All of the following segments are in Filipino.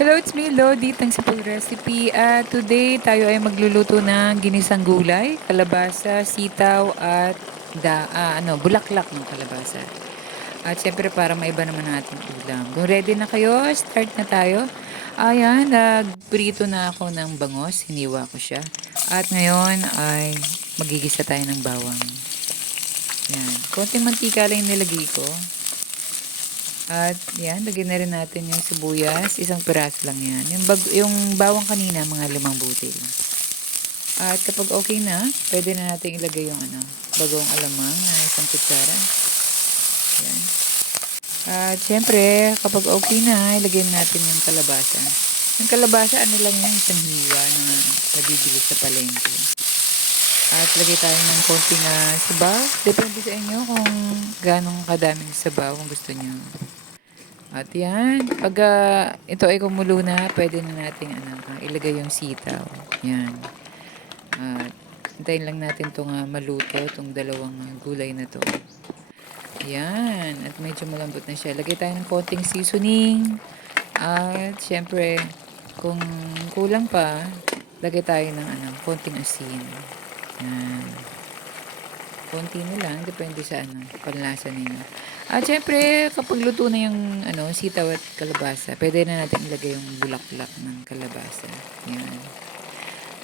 Hello, it's me, Lodi. Thanks sa recipe. At today, tayo ay magluluto ng ginisang gulay, kalabasa, sitaw, at da, ah, ano, bulaklak ng kalabasa. At syempre, para maiba naman ang ating ulam. Kung ready na kayo, start na tayo. Ayan, nagprito na ako ng bangos. Hiniwa ko siya. At ngayon ay magigisa tayo ng bawang. Yan. Konting mantika lang nilagay ko. At yan, lagyan na rin natin yung sibuyas. Isang piraso lang yan. Yung, bag, yung bawang kanina, mga limang butil. At kapag okay na, pwede na natin ilagay yung ano, bagong alamang na isang kutsara. Yan. At syempre, kapag okay na, ilagay natin yung kalabasa. Yung kalabasa, ano lang yan, isang hiwa na nabibili sa palengke. At lagay tayo ng konting uh, sabaw. Depende sa inyo kung ganong kadaming sabaw kung gusto nyo. At yan, pag ah, ito ay kumulo na, pwede na natin ano, ah, ilagay yung sitaw. Yan. At hintayin lang natin itong ah, maluto, itong dalawang gulay na to. Yan. At medyo malambot na siya. Lagay tayo ng konting seasoning. At syempre, kung kulang pa, lagay tayo ng ano, konting asin. Yan. Konti na lang, depende sa ano, panlasa ninyo. At syempre, kapag luto na yung ano, sitaw at kalabasa, pwede na natin ilagay yung bulaklak ng kalabasa. Yan.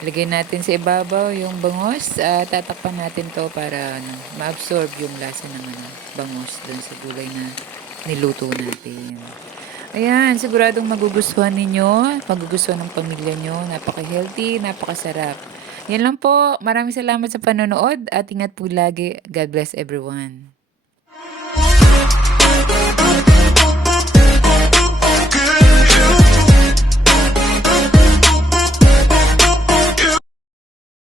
Ilagay natin sa ibabaw yung bangos. at tatakpan natin to para ano, ma-absorb yung lasa ng ano, bangos dun sa gulay na niluto natin. Ayan, siguradong magugustuhan ninyo, magugustuhan ng pamilya nyo. Napaka-healthy, napakasarap. Yan lang po. Maraming salamat sa panonood at ingat po lagi. God bless everyone.